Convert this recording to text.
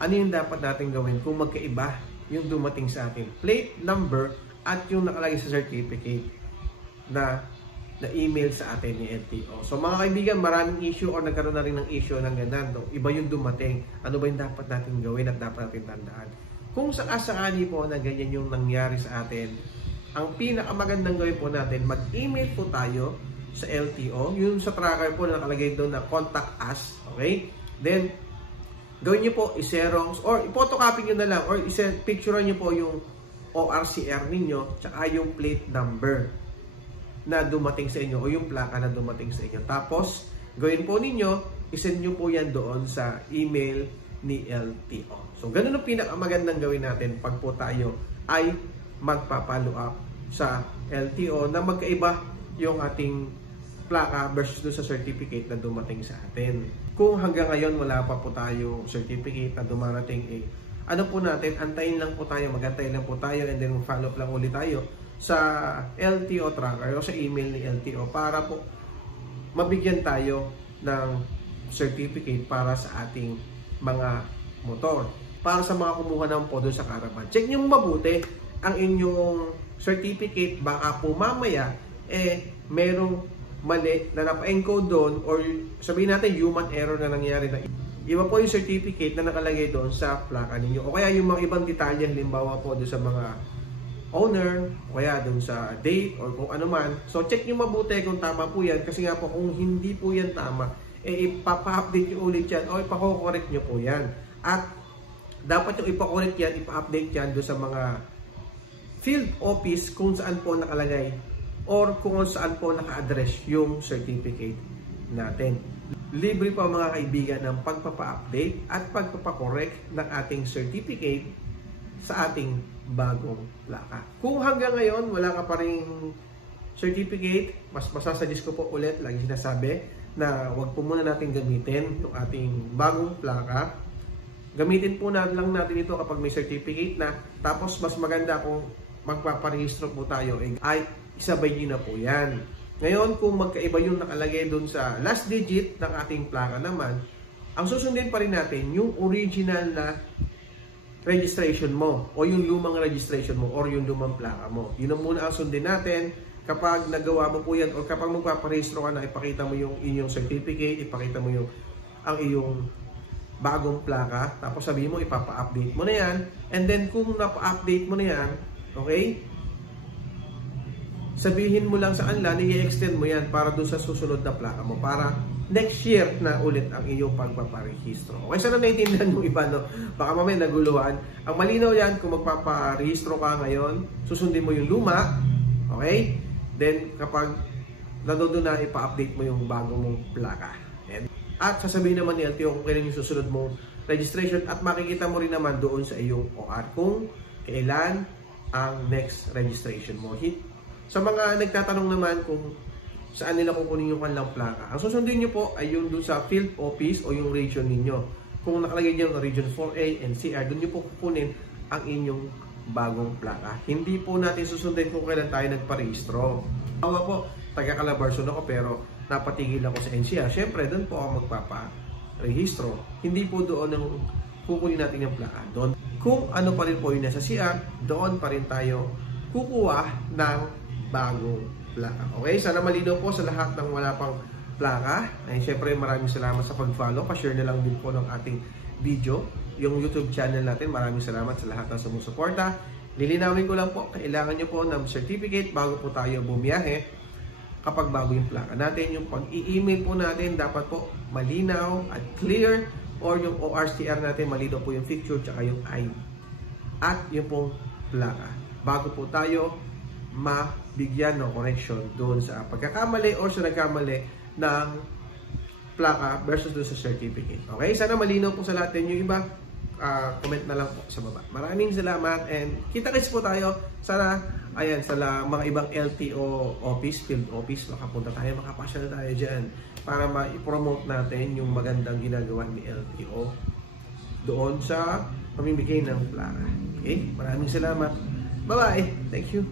ano yung dapat natin gawin kung magkaiba yung dumating sa atin plate number at yung nakalagay sa certificate na email sa atin ni LTO. So mga kaibigan, maraming issue or nagkaroon na rin ng issue ng ganun. No? Iba yung dumating. Ano ba yung dapat natin gawin at dapat natin tandaan? Kung sakasakali po na ganyan yung nangyari sa atin, ang pinakamagandang gawin po natin, mag-email po tayo sa LTO. Yung sa tracker po na nakalagay doon na contact us. Okay? Then, gawin nyo po, i-xerox or i-photocopy nyo na lang or i-picture nyo po yung ORCR ninyo tsaka yung plate number na dumating sa inyo o yung plaka na dumating sa inyo. Tapos, gawin po ninyo, isend nyo po yan doon sa email ni LTO. So, ganun ang pinakamagandang gawin natin pag po tayo ay magpa-follow up sa LTO na magkaiba yung ating plaka versus doon sa certificate na dumating sa atin. Kung hanggang ngayon wala pa po tayo certificate na dumarating, ano po natin, antayin lang po tayo, magantay lang po tayo and then follow up lang ulit tayo sa LTO tracker o sa email ni LTO para po mabigyan tayo ng certificate para sa ating mga motor. Para sa mga kumuha ng po doon sa caravan. Check nyo mabuti ang inyong certificate, baka po mamaya merong mali na napa-encode doon or sabihin natin human error na nangyari na iba po yung certificate na nakalagay doon sa plaka ninyo o kaya yung mga ibang detalye halimbawa po doon sa mga owner o kaya doon sa date or kung ano man. So check nyo mabuti kung tama po yan kasi nga po kung hindi po yan tama ipapa-update nyo ulit yan o ipako-correct nyo po yan at dapat yung ipa-correct yan, ipa-update yan doon sa mga field office kung saan po nakalagay or kung saan po naka-address yung certificate natin. Libre pa mga kaibigan ng pagpapa-update at pagpapa-correct ng ating certificate sa ating bagong plaka. Kung hanggang ngayon wala ka pa ring certificate, mas masasuggest ko po ulit, lagi sinasabi na wag po muna natin gamitin yung ating bagong plaka. Gamitin po lang natin ito kapag may certificate na, tapos mas maganda kung magpaparehistro po tayo ay isabay nyo na po yan. Ngayon, kung magkaiba yung nakalagay dun sa last digit ng ating plaka naman, ang susundin pa rin natin yung original na registration mo o yung lumang registration mo or yung lumang plaka mo. Yun ang muna ang sundin natin. Kapag nagawa mo po yan o kapag magpaparehistro ka na, ipakita mo yung inyong certificate, ipakita mo yung ang iyong bagong plaka, tapos sabihin mo ipapa-update mo na yan, and then kung napa-update mo na yan, okay, sabihin mo lang sa kanila, i-extend mo yan para doon sa susunod na plaka mo, para next year na ulit ang iyong pagpaparehistro. Okay, sana naiintindihan yung iba, no? Baka mamaya naguluhan. Ang malinaw yan, kung magpaparehistro ka ngayon, susundin mo yung luma, okay, then kapag nandoon na, ipa-update mo yung bago mong plaka. At sasabihin naman ni LTO kung kailan yung susunod mong registration at makikita mo rin naman doon sa iyong OR kung kailan ang next registration mo. Sa mga nagtatanong naman kung saan nila kukunin yung kanilang plaka, ang susundin nyo po ay yung doon sa field office o yung region ninyo. Kung nakalagay nyo na region 4A and CR, doon nyo po kukunin ang inyong bagong plaka. Hindi po natin susundin kung kailan tayo nagparehistro. Ako po, taga Calabarzon ako pero napatigil ako sa NCR. Siyempre, doon po ako magpaparehistro. Hindi po doon ang kukunin natin yung plaka. Doon, kung ano pa rin po yung nasa CR, doon pa rin tayo kukuha ng bagong plaka. Okay? Sana malinaw po sa lahat ng wala pang plaka. Ay, siyempre, maraming salamat sa pag-follow. Pa-share na lang din po ng ating video. Yung YouTube channel natin, maraming salamat sa lahat ng sumusuporta. Lilinawin ko lang po, kailangan nyo po ng certificate bago po tayo bumiyahe. Kapag bago yung plaka natin, yung pag-i-email po natin, dapat po malinaw at clear, or yung ORCR natin, malinaw po yung picture tsaka yung ID. At yung pong plaka. Bago po tayo mabigyan ng correction doon sa pagkakamali or sa nagkamali ng plaka versus doon sa certificate. Okay? Sana malinaw po sa lahat din. Yung iba, comment na lang po sa baba. Maraming salamat and kita-kits po tayo. Sana, ayan, sa mga ibang LTO office, field office, makapunta tayo, makapasya na tayo dyan para ma-promote natin yung magandang ginagawa ni LTO doon sa pamimigay ng plaka. Okay? Maraming salamat. Bye-bye. Thank you.